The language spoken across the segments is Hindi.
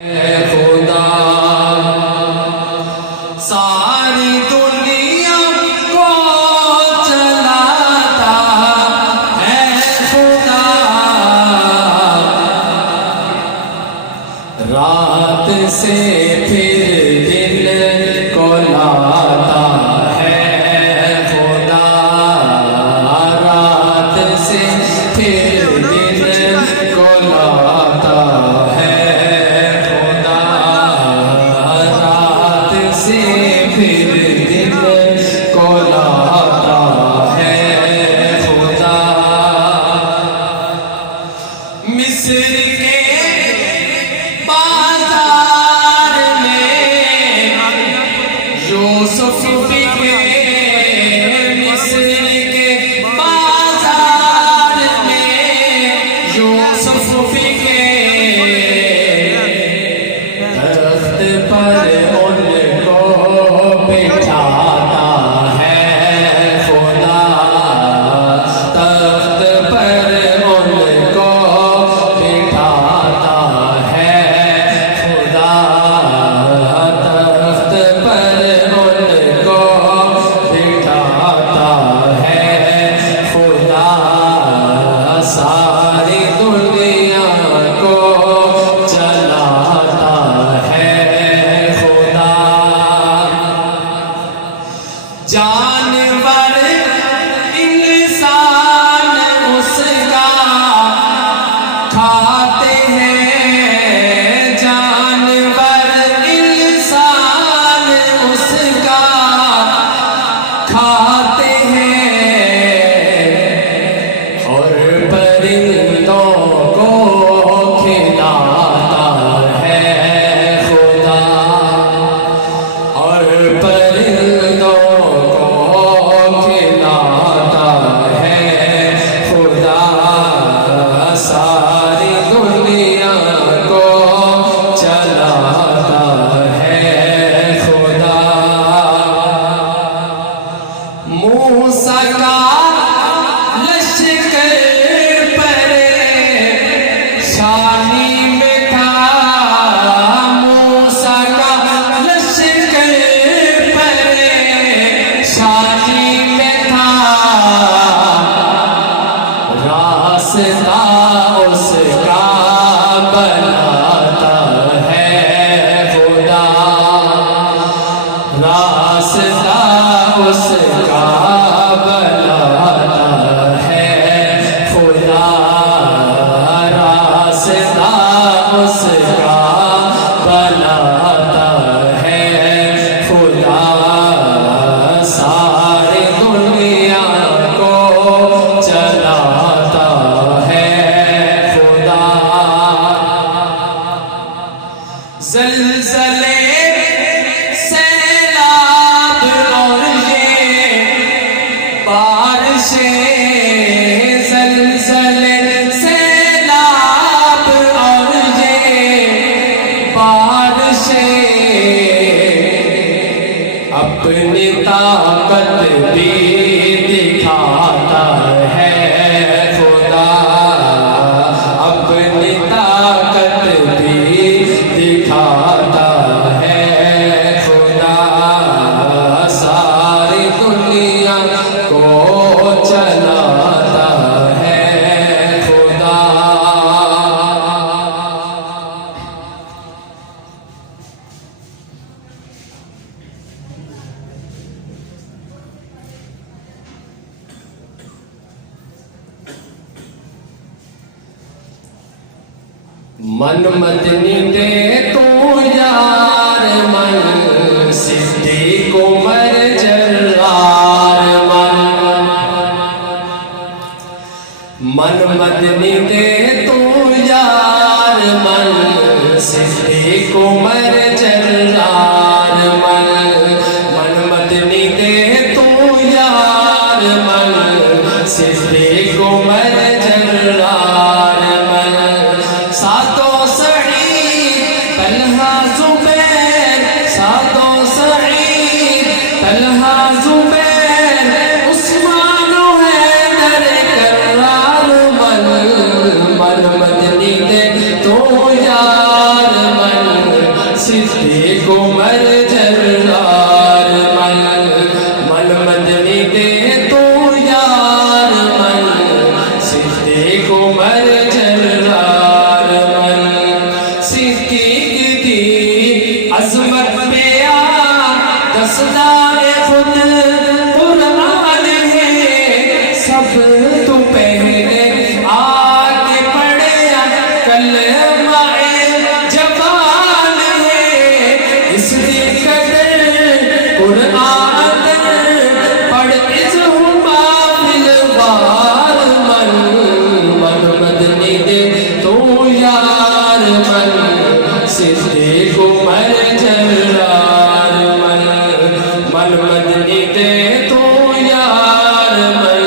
खुदा सारी दुनिया को चलाता है खुदा। रात से फिर दिन को लाता है खुदा। रात से फिर दिन को लाता है खुदा। रात से फिर दिन को लाता है खुदा। मिस्र के बाजार में यूसुफ बिके। मिस्र के बाजार में यूसुफ बिके। तख्त पर उनको बिठाता है खुदा। तख्त पर उनको बिठाता है खुदा। तख्त पर उनको बिठाता है खुदा। सारी दुनिया को चलाता है खुदा। जानवर इंसान उसका खाते हैं। जानवर इंसान उसका खाते हैं। और परिंदों को खिलाता है खुदा। और परिंदों को खिलाता है खुदा। सारी दुनिया को चलाता है खुदा। मूसा का लश्कर परेशानी में था। मूसा का लश्कर परेशानी में था। रास्ता उसका बनाता है खुदा। रास्ता उसका बनाता है खुदा। रास्ता उसका बनाता है खुदा। सारी दुनिया को चलाता है खुदा। ज़लज़ले सैलाब और ये बारिशें। ज़लज़ले सैलाब और ये बारिशें अपनी ताकत भी दिखाता है खुदा। अपनी ताकत भी दिखाता है खुदा। सारी दुनिया को चलाता है खुदा। मन मदनी दे तू यार। मन सिद्दीक़ उमर जर्रार। मन मदनी दे तू यार। मन सिद्दीक़ उमर जर्रार। मन मदनी दे तू यार। मन सिद्दीक़ उमर जर्रार। सातों सईद तलहा ज़ुबैर। सातों सईद तलहा ज़ुबैर। उस्मान हैदर कर्रार। मन मदनी दे तो यार। मन सिद्दीक़ उमर जर्रार मन मन मदनी दे तू यार मन सिद्दीक़ उमर जर्रार मन सिद्दीक़ दी अज़मत पे आ दसदा है खुद कुरान है सब तो पहले आके पढ़या कलमा जबान है इसकी कदर कुरान पढ़ इज़हुमा फिलवार मन मन मदनी दे तो यार मन सिद्दीक़ उमर जर्रार मन मन मदनी दे तो यार मन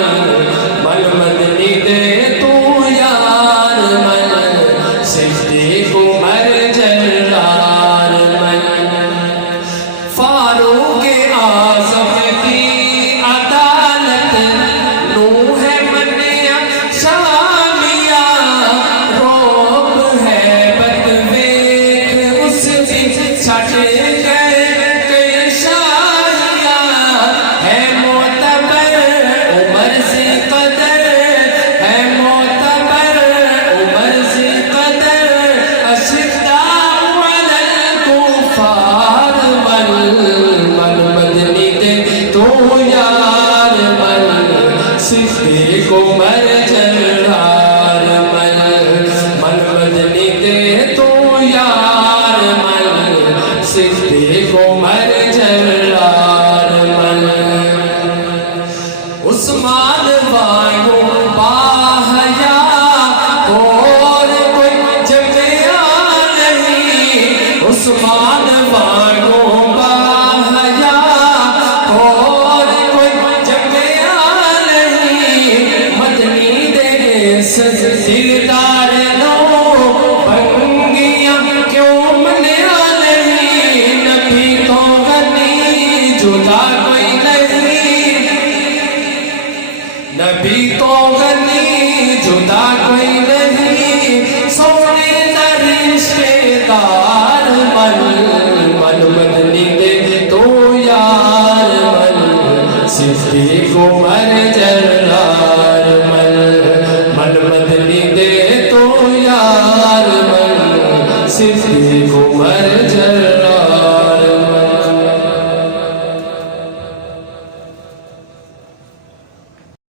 मन मदनी दे तो यार मन सिद्दीक़ उमर जर्रार मन फारूक आज़म की अदालत नूह मनिया शामिया रोब है बदवेख उसकी छट गए कई शाहिया है मोतबर उमर से कदर है मोतबर उमर से कदर अशिद्दा अलल कुफार मन मन मदनी दे तो यार मन सिद्दीक़ उमर जर्रार मन मन मदनी दे तो यार मन सिद्दीक़ उमर जर्रार मन उस्मान वांगू बाहया और कोई जमिया नहीं उस्मान वांगू